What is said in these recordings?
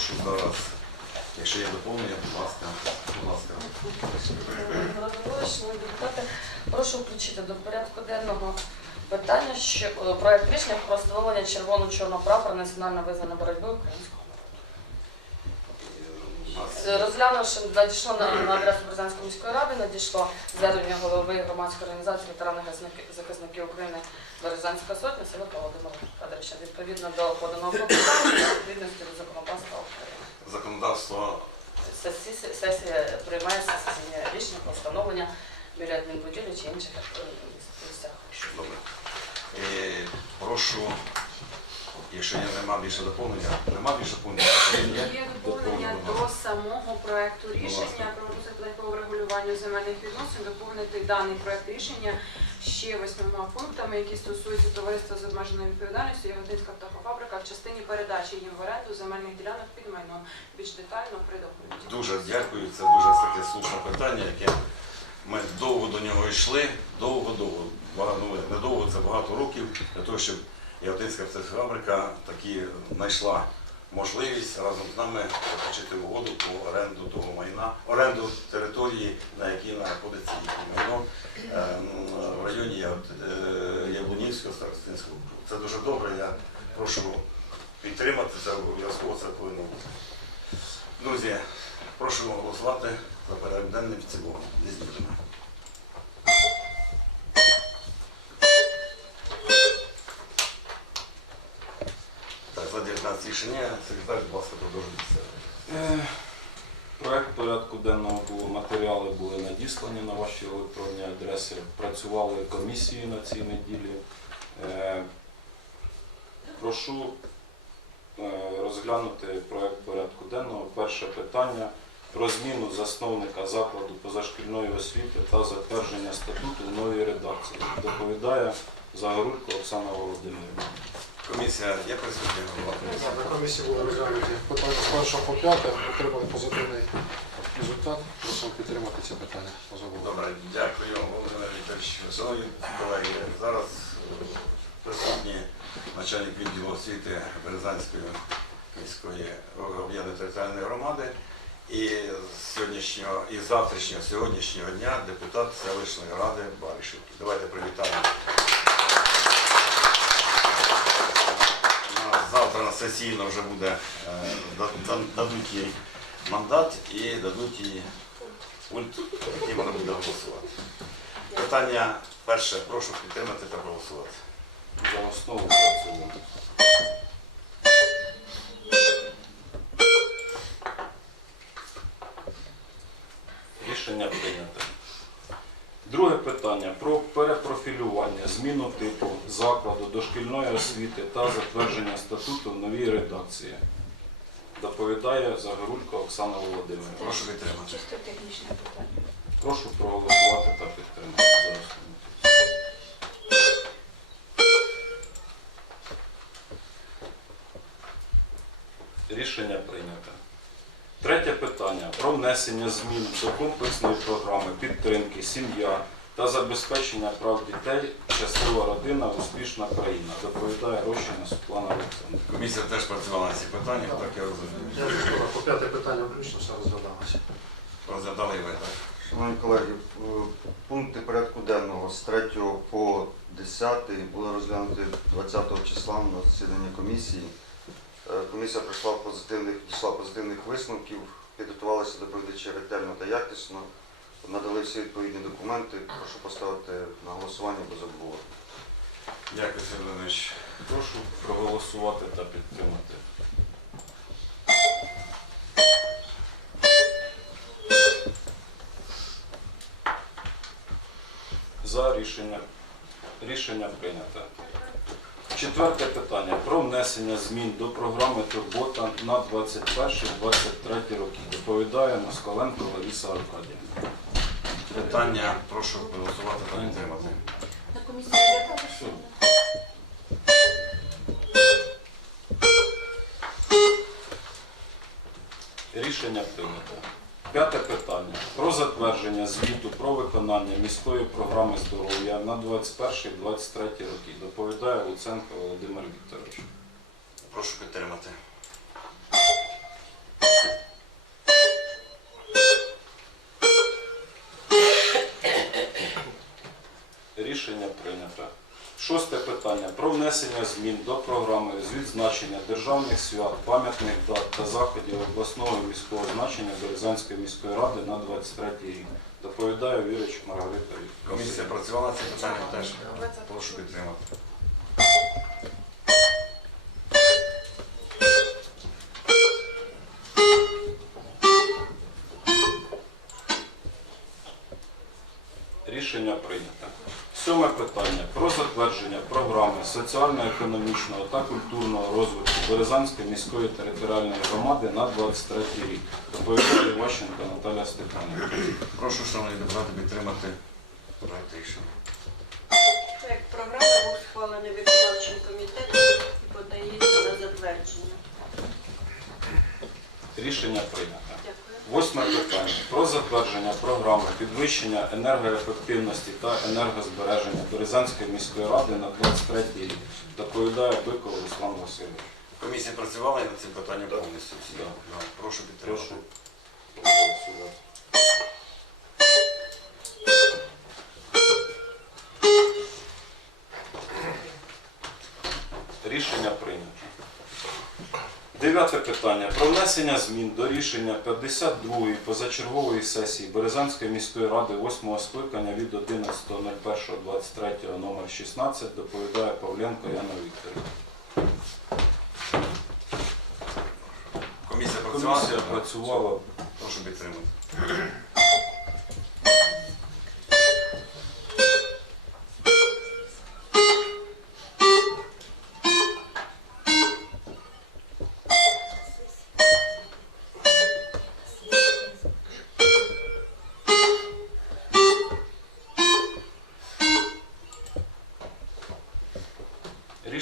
Прошу зараз, якщо є доповнення, будь ласка, будь ласка. Депутати, прошу включити до порядку денного питання, що е, проект рішення про встановлення червоно-чорного прапора національно визнаної боротьби українського. Розглянувши, надійшло на, на адресу Березанської міської ради, надійшло звернення голови громадської організації ветеранів захисників України Березанська сотня Сивика Володимира Федоровича. Відповідно до поданого клопотання, відповідності до законодавства України. законодавство Сесія, сесія приймає сесійне рішення про встановлення біля адмінбудівлі чи інших е, місцях. Добре. Е, Прошу, якщо є- нема більше доповнення, нема більше доповнення? Є доповнення до самого проекту рішення про по врегулюванню земельних відносин, доповнити даний проект рішення ще восьмома пунктами, які стосуються товариства з обмеженою відповідальністю Яготинська птахофабрика в частині передачі їм в оренду земельних ділянок під майном. Більш детально при доповіді. Дуже дякую. Це дуже таке слушне питання, яке ми довго до нього йшли, довго-довго. Ну, недовго, це багато років для того, щоб Яготинська птахофабрика таки знайшла можливість разом з нами заключити угоду по оренду того майна, оренду території, на якій знаходиться їхнє майно е, в районі е, Яблунівського старостинського округу. Це дуже добре. Я прошу підтримати це обов'язково. Це повинно бути. Друзі, прошу голосувати за порядок денний в цілому. Рішення, секретар, будь ласка, продовжуйте. Е, Проект порядку денного було, матеріали були надіслані на ваші електронні адреси. Працювали комісії на цій неділі. Е, Прошу е, розглянути проект порядку денного. Перше питання про зміну засновника закладу позашкільної освіти та затвердження статуту в новій редакції. Доповідає Загорулько Оксана Володимирівна. Комісія є присутня? Голова? На комісії були розглянуті питання з першого по п'яте, отримали позитивний результат. Просимо підтримати ці питання. Добре, дякую, Володимир Вікторович. Шановні колеги, зараз е, присутні начальник відділу освіти Березанської міської об'єднаної територіальної громади. І з сьогоднішнього і з завтрашнього сьогоднішнього дня депутат селищної ради Баришівки. Давайте привітаємо. На- Завтра на сесійно вже буде е, да- да- дадуть їй мандат і дадуть їй пульт, який вона буде голосувати. Питання Перше, прошу підтримати та проголосувати. За основу та. Рішення прийнято. Друге питання про перепрофілювання, зміну типу закладу дошкільної освіти та затвердження статуту в новій редакції. Доповідає Загорулько Оксана Володимирівна. Прошу підтримати. Чисто технічне питання. Прошу проголосувати та підтримати. За основу. Рішення прийнято. Третє питання про внесення змін до комплексної програми підтримки сім'я та забезпечення прав дітей щаслива родина, успішна країна. Доповідає Рощина Світлана Олександрівна. Комісія теж працювала на ці питання, так я розумію. Я по п'яте питання включно все розглядалося. Розглядали і ви, так? Шановні колеги, пункти порядку денного з 3 по 10 були розглянуті 20 числа на засіданні комісії. Комісія прийшла позитивних, дійшла позитивних висновків, підготувалася до доповідача ретельно та якісно, надали всі відповідні документи. Прошу поставити на голосування без обговорення. Дякую, Сергій Прошу проголосувати та підтримати. За рішення. Рішення прийнято. Четверте питання про внесення змін до програми Турбота на 21-23 роки. Доповідає Москаленко Лариса Аркадіївна. Питання прошу проголосувати та підтримати. На комісії яка. Рішення прийнято. П'яте питання. Про затвердження звіту про виконання міської програми здоров'я на 21-23 роки. Доповідає Луценко Володимир Вікторович. Прошу підтримати. Рішення прийнято. Шосте питання про внесення змін до програми з відзначення державних свят, пам'ятних дат та заходів обласного і міського значення Березанської міської ради на 23 рік. Доповідає Вірич Маргарита Вікторівна. Комісія працювала це питання теж. Прошу підтримати. Питання про затвердження програми соціально-економічного та культурного розвитку Березанської міської територіальної громади на 23 рік. Доповідає Ващенко Наталя Степанівна. Прошу, шановні депутати, підтримати проект рішення. Проект програми був схвалений виконавчим комітетом і подається на затвердження. Рішення прийнято. Дякую. Питання про затвердження програми підвищення енергоефективності та енергозбереження Березанської міської ради на 23 рік. Доповідає Биков Руслан Васильович. Комісія працювала над цим питанням повністю. Да. Да. Прошу підтримати. Прошу. Рішення прийнято. Дев'яте питання. Про внесення змін до рішення 52-ї позачергової сесії Березанської міської ради 8-го скликання від 11.01.23 номер 16 доповідає Павленко Яна Вікторівна. Комісія працювала? Комісія працювала Прошу підтримати.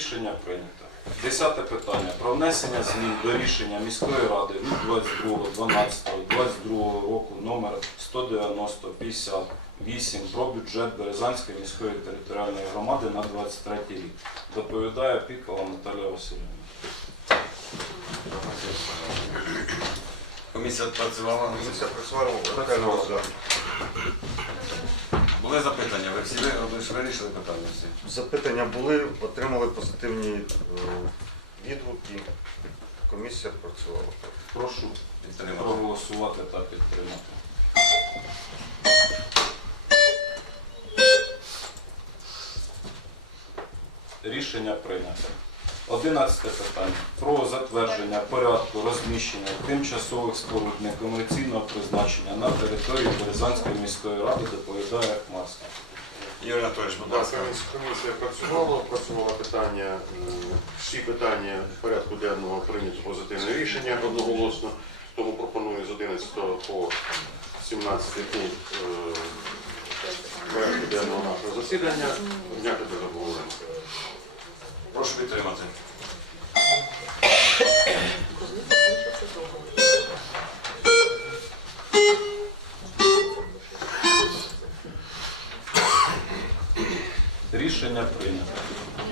Рішення прийнято. Десяте питання. Про внесення змін до рішення міської ради від 22.12.22 року номер 190-58 про бюджет Березанської міської територіальної громади на 23 рік. Доповідає Пікова Наталія Васильівна. Комісія працювала. Комісія працювала. Були запитання, ви всі вирішили питання всі. Запитання були, отримали позитивні е, відгуки. Комісія працювала. Прошу Підтримати. проголосувати та підтримати. Рішення прийнято. Одинадцяте питання. Про затвердження порядку розміщення тимчасових споруд некомерційного призначення на території Березанської міської ради доповідає Хмарська. Юрій Анатолійович, будь ласка. комісія працювала, працювала питання, е, всі питання порядку денного прийнято позитивне рішення одноголосно, тому пропоную з 11 по 17 пункт е, порядку денного нашого засідання зняти без обговорення. Прошу підтримати. Рішення прийнято.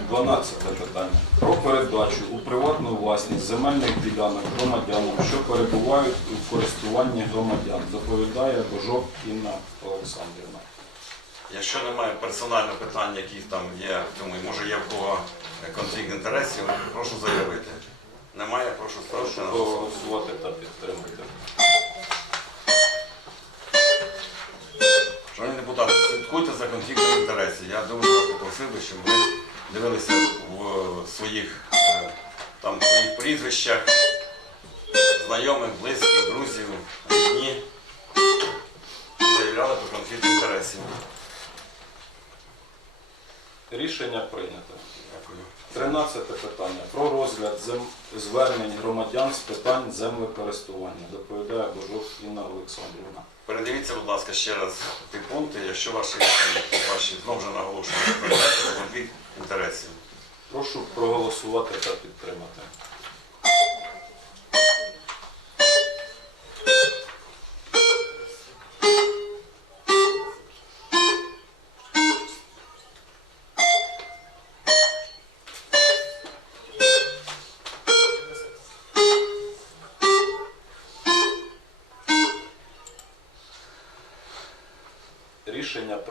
12 питання. Про передачу у приватну власність земельних ділянок громадянам, що перебувають у користуванні громадян. Доповідає Божок Інна Олександрівна. Якщо немає персонального питання, які там є, і може є в кого конфлікт інтересів, прошу заявити. Немає, прошу ставити на голосування. та підтримати. Шановні депутати, слідкуйте за конфліктом інтересів. Я дуже вас попросив би, щоб ви дивилися в своїх, е, там, своїх прізвищах, знайомих, близьких, друзів, рідні, заявляли про конфлікт інтересів. Рішення прийнято. Дякую. 13 питання. Про розгляд зем... звернень громадян з питань землекористування. Доповідає Божок Інна Олександрівна. Передивіться, будь ласка, ще раз ті пункти, якщо ваші, ваші знову ж наголошують від конфлікт інтересів. Прошу проголосувати та підтримати.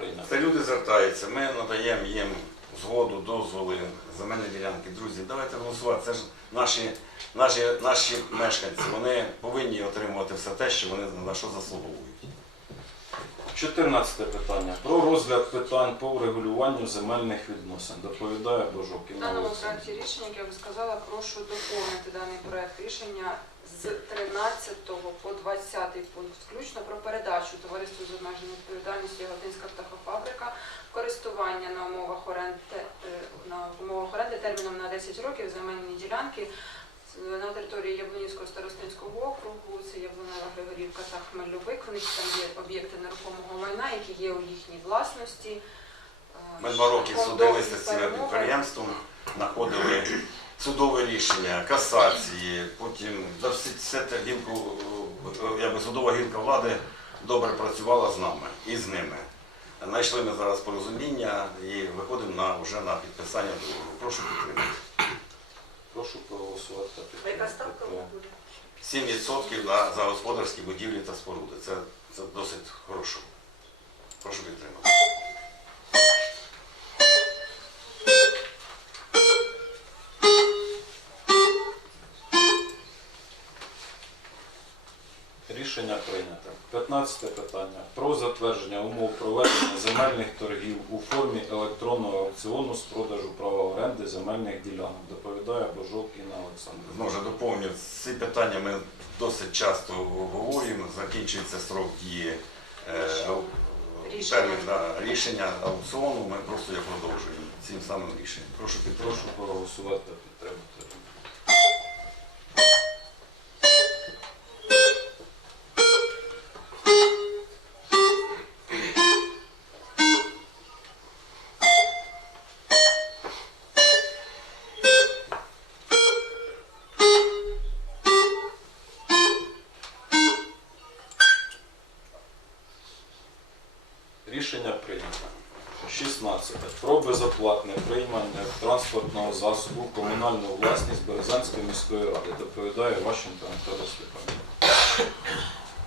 Прийнято. Це люди звертаються, ми надаємо їм згоду, дозволи, земельні ділянки. Друзі, давайте голосувати. Це ж наші, наші, наші мешканці. Вони повинні отримувати все те, що вони на що заслуговують. 14 питання. Про розгляд питань по врегулюванню земельних відносин. Доповідає Божок В даному проекті рішення, як я вже сказала, прошу доповнити даний проект рішення з 13 по 20 пункт включно про передачу товариству з обмеженою відповідальністю Яготинська птахофабрика користування на умовах оренди, е, на умовах оренди терміном на 10 років земельні ділянки на території Яблунівського старостинського округу, це Яблунева Григорівка та Хмельовик. У них там є об'єкти нерухомого майна, які є у їхній власності. Ми два роки судилися з цим підприємством, знаходили судове рішення, касації, потім да, всі- все те гілку, е, якби судова гілка влади добре працювала з нами і з ними. Знайшли ми зараз порозуміння і виходимо на, вже на підписання договору. Прошу підтримати. Прошу проголосувати та А яка ставка буде? 7% на, за господарські будівлі та споруди. Це, це досить хорошо. Прошу підтримати. Рішення прийнято. 15 питання. Про затвердження умов проведення земельних торгів у формі електронного аукціону з продажу права оренди земельних ділянок. Доповідає Божок Інна Олександрівна. Знову ж доповню, ці питання ми досить часто обговорюємо. Закінчується срок дії е, Рішення. термін да, рішення аукціону. Ми просто його продовжуємо цим самим рішенням. Прошу підтримати. Прошу проголосувати та підтримати. Власність Березанської міської ради. Доповідає Вашингтон Анатолій Степанів.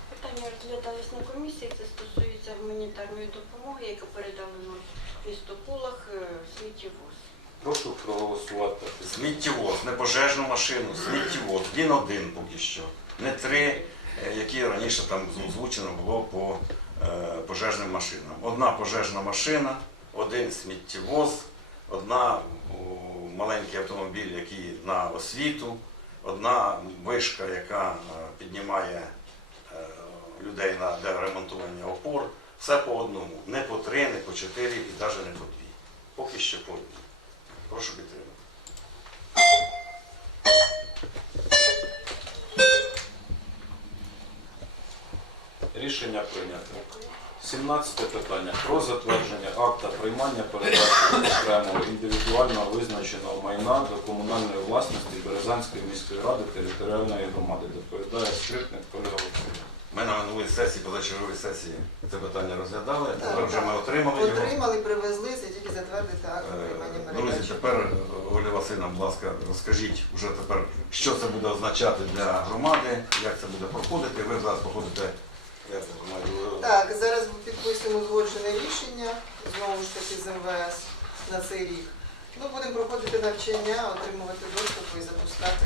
Питання розглядались на комісії. Це стосується гуманітарної допомоги, яка передалено місто Пулах е, сміттєвоз. Прошу проголосувати. Сміттєвоз, не пожежну машину, сміттєвоз. Він один поки що. Не три, е, які раніше там озвучено було по е, пожежним машинам. Одна пожежна машина, один сміттєвоз, одна о, маленький автомобіль, який на освіту, одна вишка, яка е, піднімає е, людей на ремонтування опор. Все по одному. Не по три, не по чотири і навіть не по дві. Поки що по одній. Прошу підтримати. Рішення прийнято. 17 питання про затвердження акта приймання передачі окремого індивідуально визначеного майна до комунальної власності Березанської міської ради територіальної громади. Доповідає скрипник Ольга Олексійовна. Ми на минулій сесії, позачерговій сесії це питання розглядали. Так, Тепер вже так. ми отримали його. Отримали, привезли, це тільки затвердити акт Е, приймання Друзі, тепер е, Оля Васильівна, будь ласка, розкажіть вже тепер, що це буде означати для громади, як це буде проходити. Ви зараз проходите, Так, зараз підписуємо узгоджене рішення, знову ж таки з МВС на цей рік. Ми будемо проходити навчання, отримувати доступ і запускати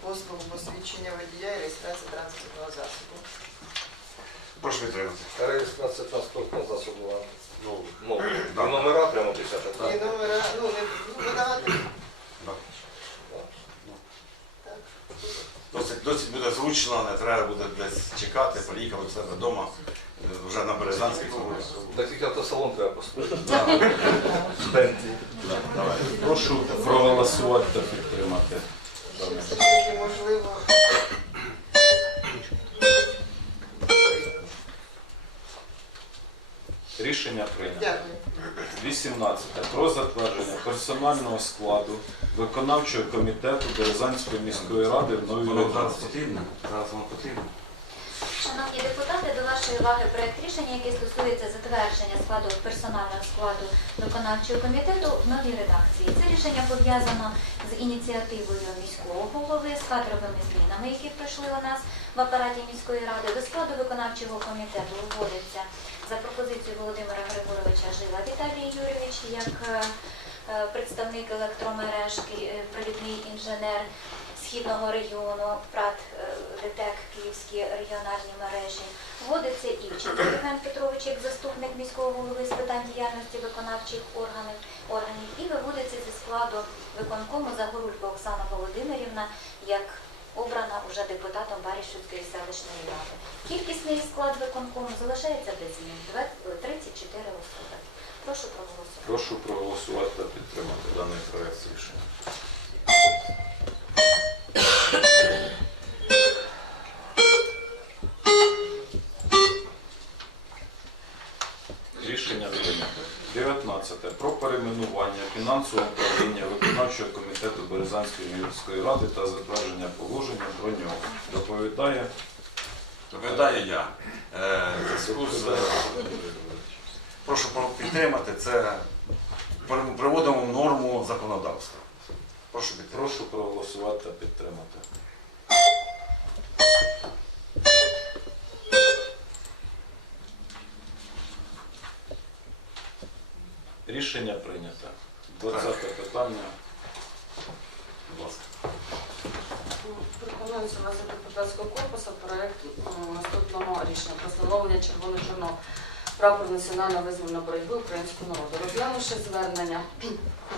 послугу посвідчення водія і реєстрації транспортного засобу. прошу підтримати. Реєстрація транспортного засобу, ну, ну, і номера прямо писати, І так? номера, ну, не ну, видавати. Да. Так. Досить, буде зручно, не треба буде десь чекати, приїхали в себе вдома, е, вже на Березанських вулицях. Так тільки автосалон треба поставити. Прошу проголосувати та підтримати. Можливо. Рішення прийнято. Дякую. 18. Про затвердження персонального складу виконавчого комітету Березанської міської ради в новій Воно зараз потрібно? Зараз воно потрібно. Шановні депутати, до вашої уваги проект рішення, який стосується затвердження складу персонального складу виконавчого комітету в новій редакції. Це рішення пов'язано з ініціативою міського голови, з кадровими змінами, які пройшли у нас в апараті міської ради. До складу виконавчого комітету вводиться за пропозицією Володимира Григоровича Жила Віталій Юрійович як е, е, представник електромереж, ки- е, провідний інженер східного регіону, ПРАТ е, ДТЕК Київські регіональні мережі. Вводиться Івченко Євген Петрович як заступник міського голови з питань діяльності виконавчих органів, органів і виводиться зі складу виконкому Загорулько Оксана Володимирівна як обрана уже депутатом Барішівської селищної ради. Кількісний склад виконкому залишається без змін Две- 34 особи. Прошу проголосувати. Прошу проголосувати та підтримати даний проект. Рішення фінансового управління виконавчого комітету Березанської міської ради та затвердження положення про нього. Доповідає Доповідаю я. Е, в зв'язку з- Прошу підтримати, це при- приводимо в норму законодавства. Прошу підтримати. Прошу проголосувати та підтримати. Рішення прийнято. 20 питання. Будь ласка. Пропонується вас депутатського корпусу проект м, наступного рішення про встановлення червоно-чорного прапору національної визвольної боротьби українського народу. Розглянувши звернення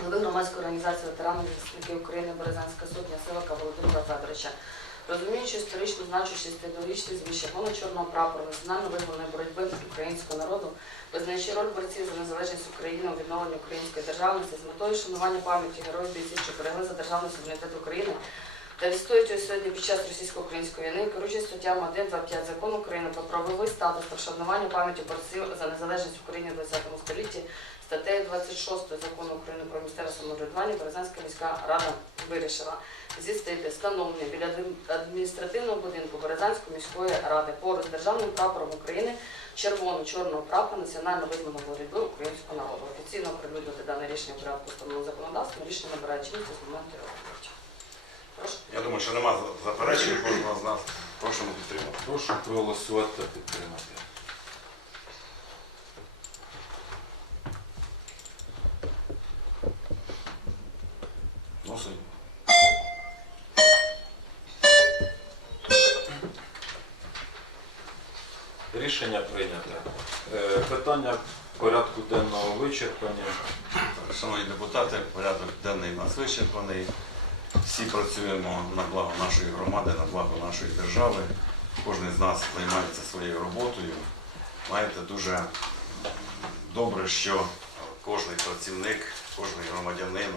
голови громадської організації ветеранів захисників України Березанська сотня Сивака Володимира Федоровича, розуміючи історичну значущість дорічність звіщ червоно-чорного прапору національної визвольної боротьби українського народу, визнаючи роль борців за незалежність України у відновленні української державності з метою шанування пам'яті героїв бійців, що берегли за державний суверенітет України та відстоюють сьогодні під час російсько-української війни, керуючись статтями 1, 2, 5 закону України про правовий статус та вшанування пам'яті борців за незалежність України в 20 столітті, статтею 26 закону України про місцеве самоврядування Березанська міська рада вирішила зістити встановлення біля адміністративного будинку Березанської міської ради поруч з державним прапором України червоно-чорного прапора національно визвольної боротьби українського народу. Офіційно оприлюднити дане рішення порядку встановленого законодавством. Рішення набирає чинності з моменту його. Прошу. Я думаю, що нема заперечень кожного з нас. Прошу підтримати. Прошу проголосувати та підтримати. Денний у нас вичерпаний. Всі працюємо на благо нашої громади, на благо нашої держави. Кожен з нас займається своєю роботою. Знаєте, дуже добре, що кожен працівник, кожен громадянин,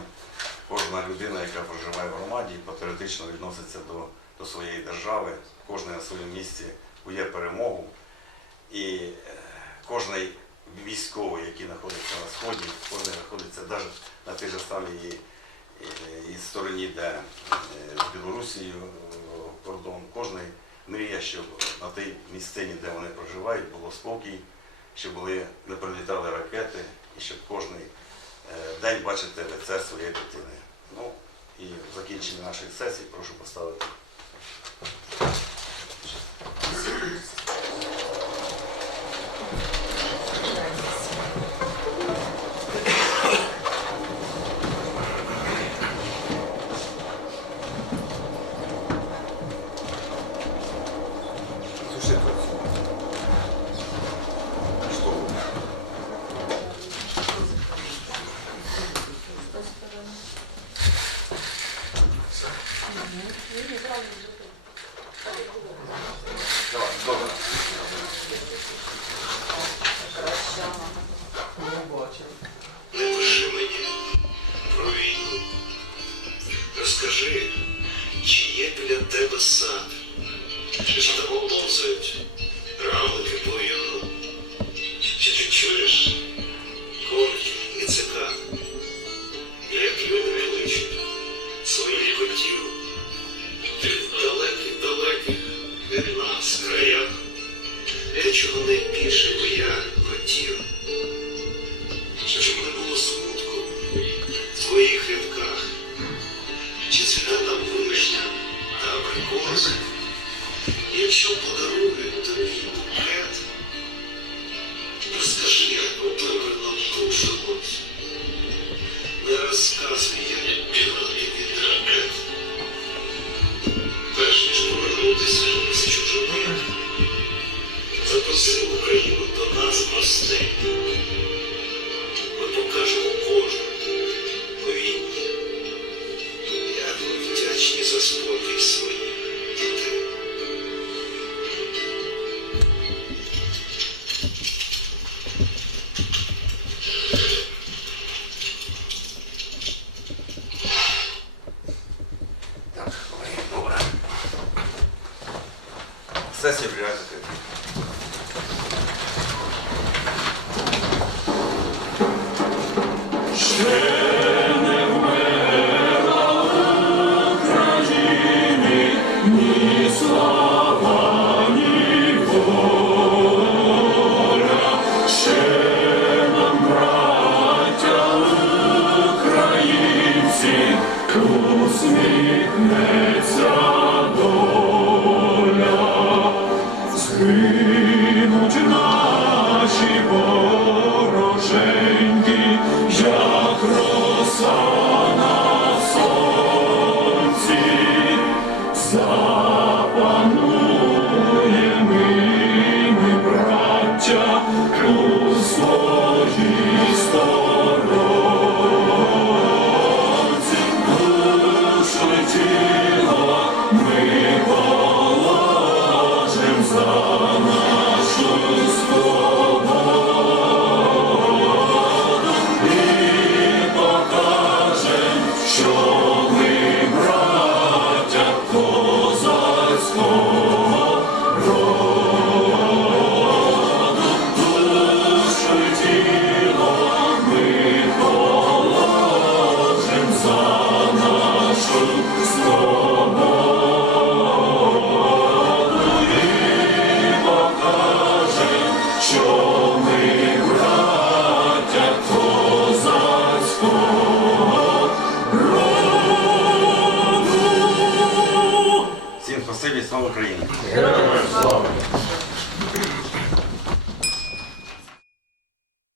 кожна людина, яка проживає в громаді, патріотично відноситься до, до своєї держави, кожен на своєму місці кує перемогу. І е, кожний військовий, який знаходиться на сході, кожен знаходиться навіть на тій же самій і, і стороні, де е, з Білорусією е, кордон, кожен мріє, щоб на тій місцині, де вони проживають, було спокій, щоб не прилітали ракети, і щоб кожен день бачити лице своєї дитини. Ну і в закінченні нашої сесії прошу поставити. Біля тебе сад, там повзають равлики по війну, чи ти чуєш коників і цикад, як люди кличуть своїх котів? В далеких-далеких від нас краях, де чого найбільше я хотів та. Якщо подарують тобі букет, розкажи, як добре нам жилось. Не розказуй, як бігати від ракет. Перш ніж повернутися з чужини, запроси Україну до нас гостей. Ми покажемо кожному